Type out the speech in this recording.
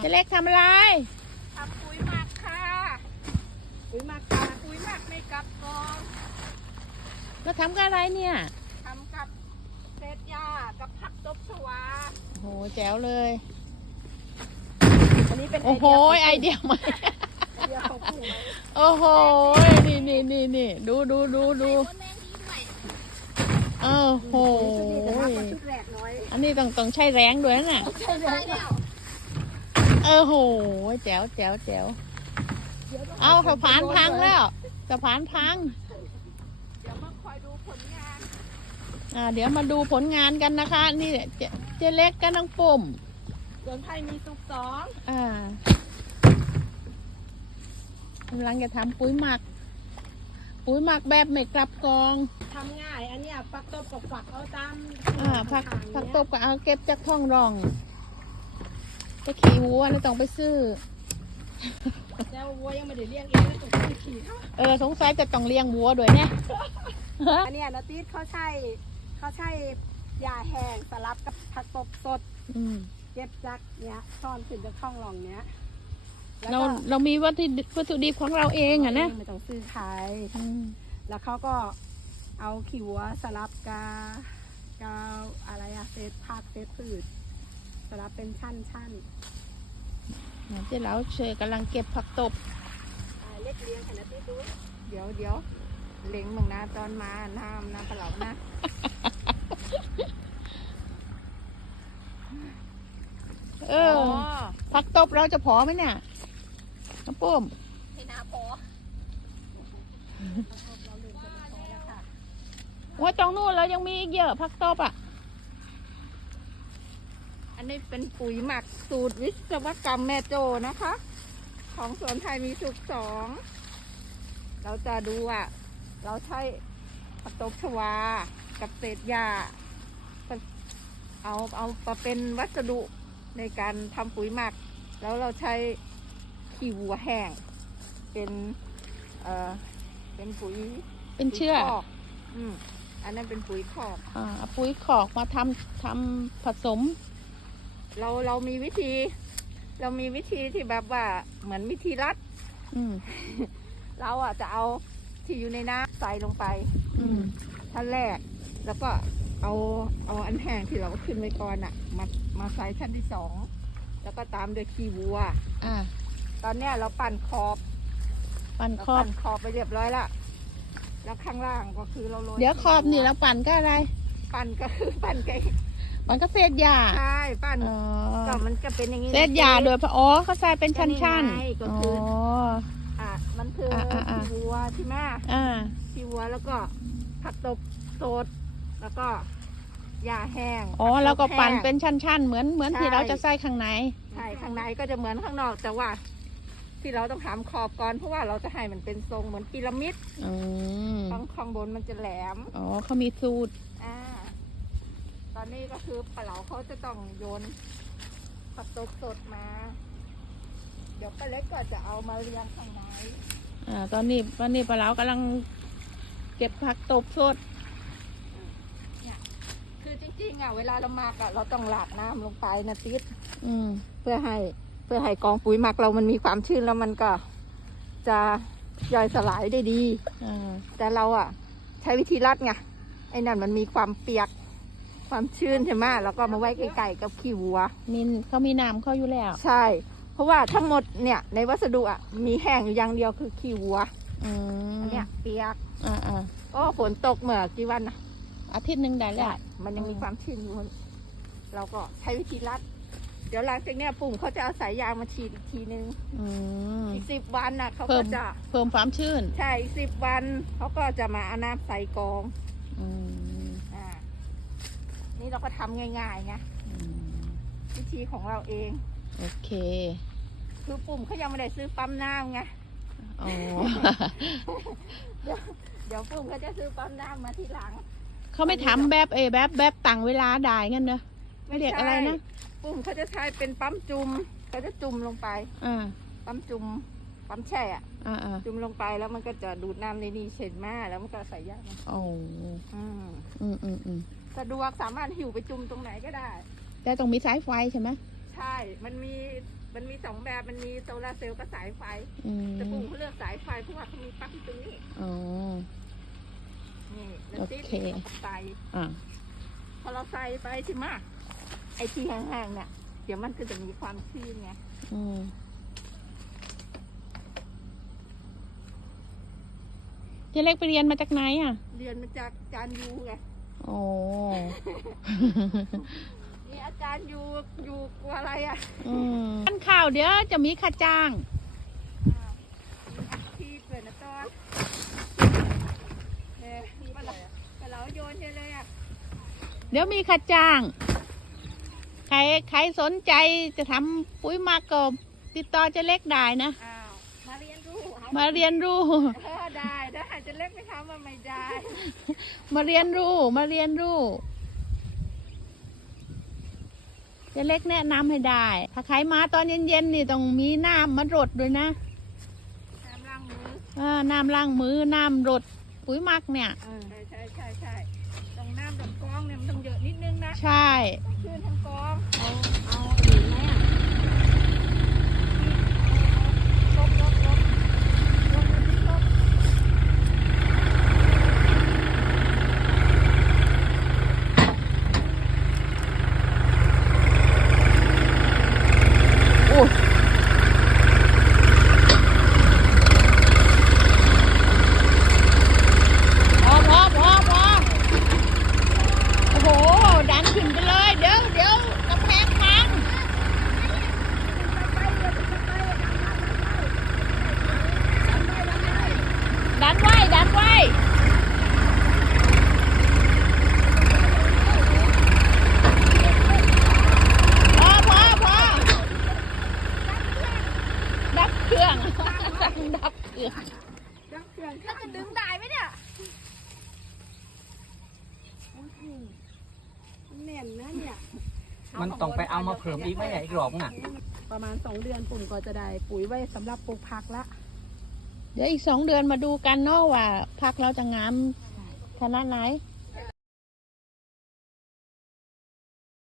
เจะเล็กทำอะไรทำปุ๋ยหมักค่ะ ปุ๋ยหมักค่ะปุ๋ยหมักไม่กลับกองเราทำกับอะไรเนี่ยทำกับเศษหญ้ากับผักตบชวาโอ้โหแจ๋วเลย อันนี้เป็นโอ้โหไอเดียใหม่ไอเดียของปู่ไหมโอ้โห นี่นี่นี่นี่ดูดูดูดูโอ้โหชุดนี้จะมากกว่าชุดแรกน้อยอันนี้ต้องต้องใช้แรงด้วยนะใช่แล้ว เออโหแจ๋วแจ๋วแจ๋วเอาสะพานพังแล้วสะพานพัง เดี๋ยวมาคอยดูผลงาน อ่า เดี๋ยวมาดูผลงานกันนะคะ นี่เจเจเล็กกับน้องปุ่มสวนไทยมีสุกสองอ่ากำลังจะทำปุ๋ยหมัก ปุ๋ยหมักแบบไม่กลับกองทำง่าย อันเนี้ยปักตบกับฝักเอาตามอ่าผักผักตบก็เอาเก็บจากท้องร่อง ไปขี่วัวแล้วต้องไปซื้อแต่วัวยังไม่ได้เลี้ยงเองแล้วต้องไปขี่เขาเออสงสัยจะต้องเลี้ยงวัวด้วยเนี่ยอันเนี้ยนาตีดเขาใช่เขาใช่ยาแห้งสลับกับผักตบสดอืมเก็บจากเนี้ยซ่อนขึ้นจากช่องหลองเนี้ยแล้วเราก็เรามีวัตถุดิบวัตถุดิบของเราเองอะนะไม่ต้องซื้อขาย อืมแล้วเขาก็เอาขี้วัวสลับกากาอะไรอะเศษผักเศษพืช สลับเป็นชั้นชั้นเจ๊เราเชยกำลังเก็บผักตบอ่าเล็กเลี้ยงขนาดนี้ดูเดี๋ยวเดี๋ยวเล็งมึงนะตอนมาน้ำน้ำปลาเหลานะเออผักตบเราจะพอไหมเนี่ยน้องปุ้มให้นาพอเราลืมจะไปพอแล้วค่ะว่าตรงนู้นเรายังมีอีกเยอะผักตบอะอั นนี้เป็นปุ๋ยหมักสูตรวิศวกรรมแม่โจนะคะ ของสวนไทยมีสุขสอง เราจะดูอะ เราใช้ผักตบชวา กับเศษหญ้าเอาเอามาเป็นวัสดุในการทำปุ๋ยหมัก แล้วเราใช้ขี้วัวแห้ง เป็นเอ่อเป็นปุ๋ยเป็นเชื่อปุ๋ยคอกอืมอันนั้นเป็นปุ๋ยคอกอ่าเอาปุ๋ยขอกมาทำทำผสม เราเรามีวิธี เรามีวิธีที่แบบว่าเหมือนวิธีรัด อืม เราอะจะเอาที่อยู่ในน้ำใส่ลงไปอืมท่านแรก แล้วก็เอาเอาอันแห้งที่เราขึ้นไว้ก่อนอะ มามาใส่ชั้นที่สองแล้วก็ตามด้วยขี้วัว อ่า ตอนเนี้ยเราปั่นขอบปั่นเราขอบ ปั่นขอบไปเรียบร้อยละแล้วข้างล่างก็คือเราโรยเดี๋ยวขอบนี่ขี้วัวเราปั่นก็อะไร ปั่นก็คือปั่นไก่ มันก็เศษหญ้าใช่ปั่นอ๋อก็มันจะเป็นอย่างนี้เศษหญ้าโดยพระอ๋อเขาใส่เป็นชั้นก็ชั้นนี่ไงก็อ๋อ คืออะมันคืออาอ่าอ่าขี้วัวใช่ไหมอ่าขี้วัวแล้วก็ผักตบสดแล้วก็ยาแห้งอ๋อผัตบแล้วก็ปั่นแห้งเป็นชั้นๆเหมือนเหมือนใช่ ที่เราจะใส่ข้างในใช่ข้างในก็จะเหมือนข้างนอก แต่ว่า ที่เราต้องทำขอบก่อนเพราะว่าเราจะให้มันเป็นทรงเหมือนพีระมิดอืมข้างข้างบนมันจะแหลมอ๋อเขามีสูตรอ่า ตอนนี้ก็คือปลาเหลาเขาจะต้องโยนผักตบสดมา เดี๋ยวป้าเล็กก็จะเอามาเรียงข้างในอ่าตอนนี้ตอนนี้ปลาเรากำลังเก็บผักตบสดคือจริงๆอะเวลาเราหมักอะเราต้องหลากน้ำลงไปนะติ๊ดอืม เพื่อให้เพื่อให้กองปุ๋ยหมักเรามันมีความชื้นแล้วมันก็ จะย่อยสลายได้ดี อ่า แต่เราอะ ใช้วิธีรัดไงไอ้นั่นมันมีความเปียก ความชื้นใช่ไหมแล้วก็มาไว้ไกลๆกับขี้วัว มีเขามีน้ำเขาอยู่แล้วใช่ เพราะว่าทั้งหมดเนี่ยในวัสดุอะมีแห้งอยู่อย่างเดียวคือขี้วัวอืมอันเนี้ยเปียกอ่าอ่าโอ้ฝนตกเมื่อกี่วันนะอาทิตย์หนึ่งได้แล้วมันยังมีอืมความชื้นอยู่เราก็ใช้วิธีรัด เดี๋ยวหลังจากเนี้ยปุ่มเขาจะเอาสายยางมาฉีดอีกทีนึงอืมอีกสิบวันน่ะเขาเพิ่ก็มจะเพิ่มความชื้น ใช่อีกสิบวันเขาก็จะมาเอาน้ำใส่กอง อืมอ่า นี่เราก็ทำง่ายๆไงอืมวิธีของเราเอง โอเค คือปุ่มเขายังไม่ได้ซื้อปั๊มน้ำไงอ๋อ เดี๋ยวปุ่มเขาจะซื้อปั๊มน้ำมาทีหลัง เขาไม่ทำแบบเออแบบแบบต่างเวลาได้งั้นเนอะไม่เรียกอะไรนะ ปุ่มเขาจะใช้เป็นปั๊มจุ่มเขาจะจุ่มลงไป อ่า ปั๊มจุ่มปั๊มแช่อะอ่าอ่าจุ่มลงไปแล้วมันก็จะดูดน้ำในนี่เช็ดมาแล้วมันก็ใส่ยางโอ้อืม อืมอืมอืม สะดวกสามารถหิวไปจุ่มตรงไหนก็ได้ แต่ต้องมีสายไฟใช่ไหมใช่ มันมี มันมีสองแบบ มันมีโซลาร์เซลล์กับสายไฟ อืมแต่ปุ่มเขาเลือกสายไฟเพราะว่าเขามีปลั๊กอยู่ตรงนี้ อ๋อ นี่แล้วโอติดเคแล้วก็ใส่อะพอเราใส่ไปใช่ไหมไอ้ที่แห้งๆเนี่ยเดี๋ยวมันก็จะมีความชื้นไง อืมเจ๊เล็กไปเรียนมาจากไหนอะ เรียนมาจากอาจารย์ยูไง โอ้นี่อาจารย์ยูยูกลัวอะไรอะอืมขั้นข่าวเดี๋ยวจะมีค่าจ้างอ้าวมีอาชีพเลยนะตอนเออมาเรามาเราโยนเฉยเลยอะเดี๋ยวมีค่าจ้าง ใครใครสนใจจะทำปุ๋ยหมักก็ติดต่อเจ๊เล็กได้นะ อ้าวมาเรียนรู้เอามาเรียนรู้ เออได้ได้ จะเล็กไปทำมาไม่ได้ มาเรียนรู้ มาเรียนรู้เจ๊เล็กแนะนำให้ได้ ถ้าใครมาตอนเย็นๆนี่ต้องมีน้ำมารดด้วยนะน้ำล้างมือเออน้ำล้างมือ น้ำรดปุ๋ยหมักเนี่ยใช่ใช่ใช่ใช่ตรงน้ำดอกกองเนี่ยมันต้องเยอะนิดนึงนะใช่ ต้องคืนทั้งกอง เอาเอาอีกไหมอะลบลบลบลบมาที่ลบ โอ้พอพอพอพอโอ้โห ดันขึ้นไปเลย เดี๋ยวเดี๋ยวกำแพงพัง ดันไว้ ดันไว้ พอพอพอดับเครื่อง สั่งดับเครื่อง จังเสียงแล้วจะดึงได้ไหมเนี่ยแน่นนะเนี่ย มันต้องไป เอามาเพิ่มอีกไหมเนี่ยอีกรอบน่ะ ประมาณสองเดือนปุ่มก็จะได้ปุ๋ยไว้สำหรับปลูกผักละ เดี๋ยวอีกสองเดือนมาดูกันเนาะว่าพักเราจะงามขนาดไหนใ